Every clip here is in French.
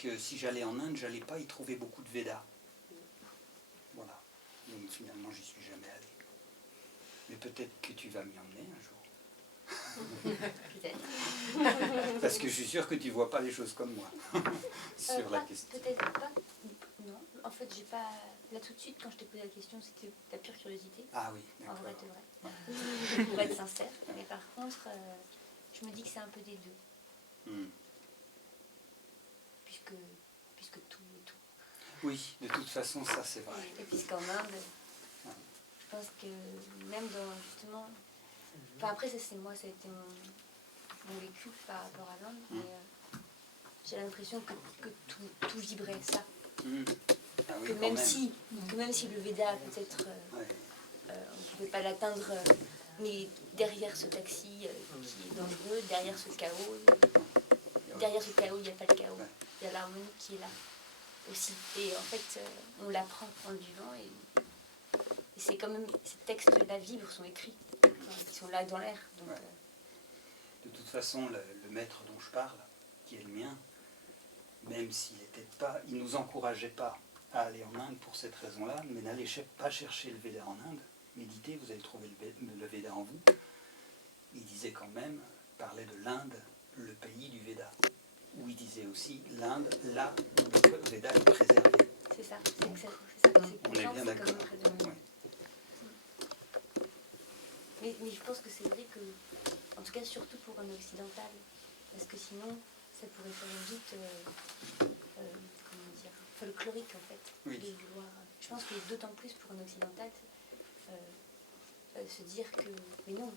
que si j'allais en Inde, j'allais pas y trouver beaucoup de Védas. Voilà. Donc finalement, j'y suis jamais allé. Mais peut-être que tu vas m'y emmener un jour. Peut-être. Parce que je suis sûr que tu vois pas les choses comme moi sur la question. Peut-être pas. Non. En fait, j'ai pas. Là tout de suite, quand je t'ai posé la question, c'était la pure curiosité. Ah oui, En vrai, d'accord. de vrai. Pour être sincère. Mais par contre, je me dis que c'est un peu des deux. Puisque tout est tout. Oui, de toute façon, ça c'est vrai. Et puisqu'en Inde, je pense que même dans justement. Enfin, après, ça c'est moi, ça a été mon vécu par rapport à l'Inde, mais j'ai l'impression que tout vibrait ça. Ah oui, Que quand même si le Veda peut-être on ne pouvait pas l'atteindre, mais derrière ce taxi qui est dangereux, derrière ce chaos il n'y a pas le chaos, il y a l'harmonie qui est là aussi. Et en fait, on l'apprend en le vivant et c'est quand même, ces textes-là vibrent, sont écrits, ils sont là dans l'air. Donc, de toute façon, le maître dont je parle, qui est le mien, même s'il ne nous encourageait pas à aller en Inde pour cette raison-là, mais n'allez pas chercher le Veda en Inde, méditez, vous allez trouver le Veda en vous. Il disait quand même, parlait de l'Inde, le pays du Veda, où il disait aussi l'Inde, là où le Veda est préservé. C'est ça, On est bien d'accord. Mais je pense que c'est vrai que, en tout cas surtout pour un occidental, parce que sinon ça pourrait faire vite, comment dire, folklorique en fait, oui. de vouloir. Je pense que d'autant plus pour un occidental, se dire que, mais non,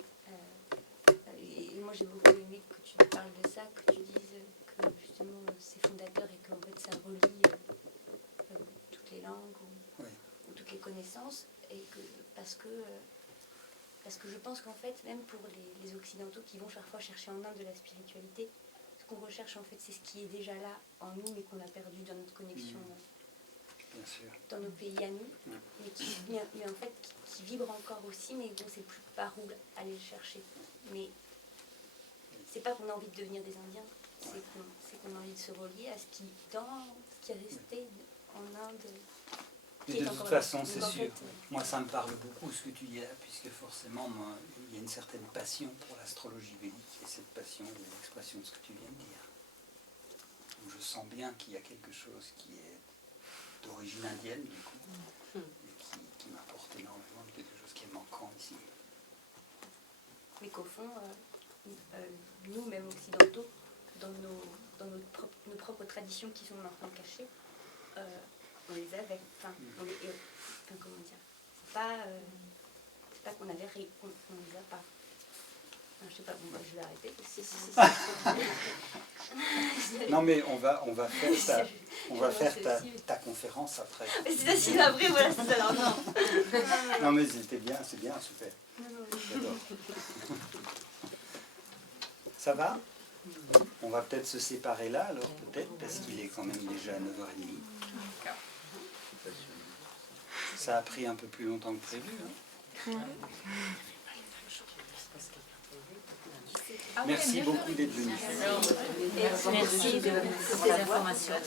et moi j'ai beaucoup aimé que tu parles de ça, que tu dises que justement c'est fondateur et qu'en fait ça relie toutes les langues ou toutes les connaissances, et que parce que je pense qu'en fait, même pour les occidentaux qui vont parfois chercher en Inde de la spiritualité, ce qu'on recherche en fait, c'est ce qui est déjà là en nous, mais qu'on a perdu dans notre connexion, bien sûr, dans nos pays à nous, mais en fait qui vibre encore aussi, mais on ne sait plus par où aller le chercher. Mais c'est pas qu'on a envie de devenir des Indiens, c'est qu'on a envie de se relier à ce qui est resté en Inde. Mais de toute façon, c'est sûr. Moi, ça me parle beaucoup ce que tu dis là, puisque forcément, moi, il y a une certaine passion pour l'astrologie védique, et cette passion est l'expression de ce que tu viens de dire. Donc, je sens bien qu'il y a quelque chose qui est d'origine indienne, du coup, et qui m'apporte énormément de quelque chose qui est manquant ici. Mais qu'au fond, nous, même occidentaux, dans nos propres traditions qui sont maintenant cachées, on les avait. Enfin, comment dire, c'est pas qu'on avait, on les a pas. Enfin, je sais pas, bon, je vais arrêter. Non mais on va faire ta conférence après. C'est facile après, voilà, c'est ça. Alors non. Non mais c'est bien, super. J'adore. Ça va? On va peut-être se séparer là alors, peut-être, parce qu'il est quand même déjà 9h30. Ça a pris un peu plus longtemps que prévu. Hein. Merci beaucoup d'être venu. Merci de ces informations.